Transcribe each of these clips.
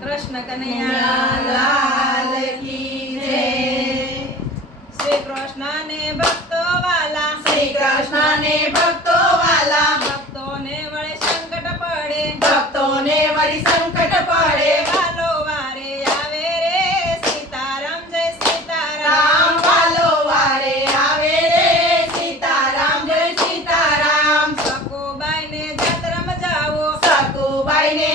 કૃષ્ણ કનૈયા શ્રી કૃષ્ણ ને ભક્તો વાલા શ્રી કૃષ્ણ ને ભક્તો વાલા ભક્તો ને વળે સંકટ પડે. ભક્તો ને વળી સંકટ પડે. વાલો વારે આવે સીતારામ જય સીતારામ. વાલો વારે આવે સીતારામ જય સીતારામ. સકુબાઈ ને જત્રમ જાવો સકુબાઈ ને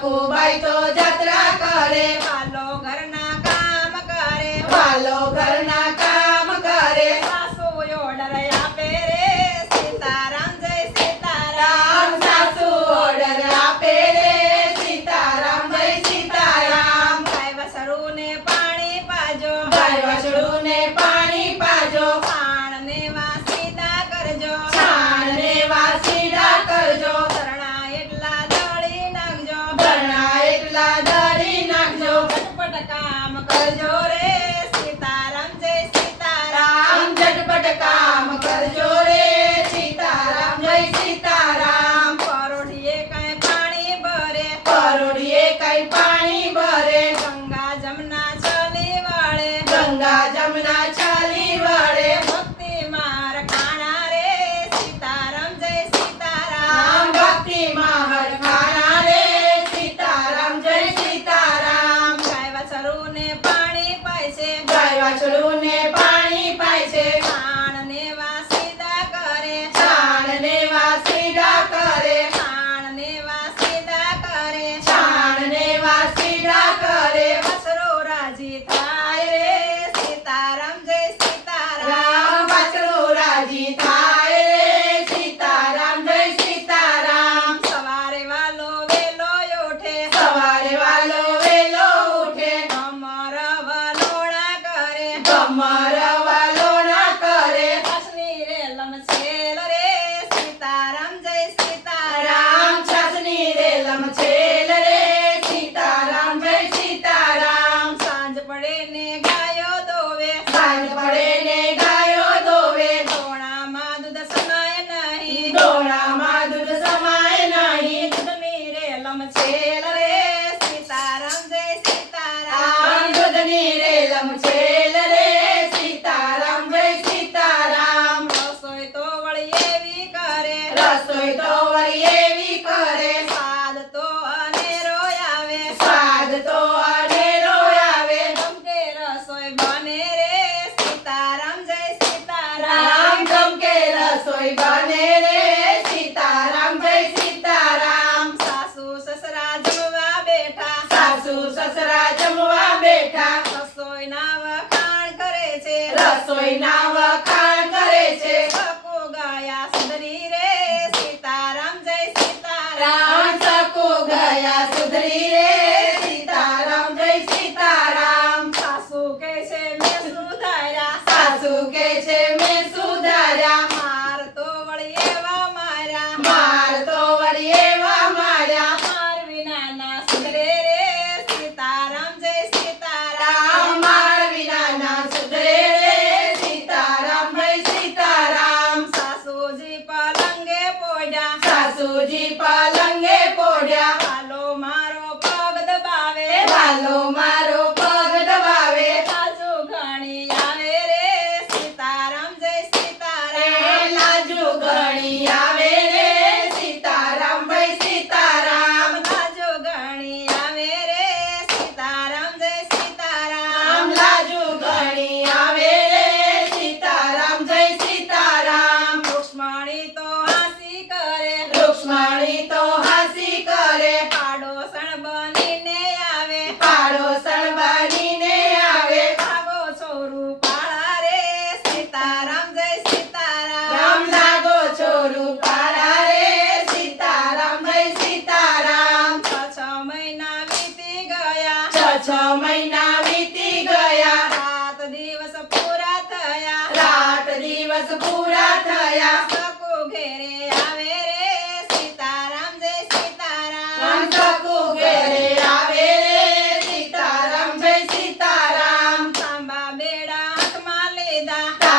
Kumbaito Yatra Kalema. I'm gonna need it, I'm gonna સાસુ સસરા જમવા બેઠા. રસોઈ ના વખાણ કરે છે. રસોઈ ના વખાણ गुरुजी पाल દિવસ પૂરા થયા. સકુ ઘેરે આવે રે સીતારામ જય સીતારામ. સકુ ઘેરે આવે રે સીતારામ જય સીતારામ. સાંભા બેડા હાથમાં લીધા.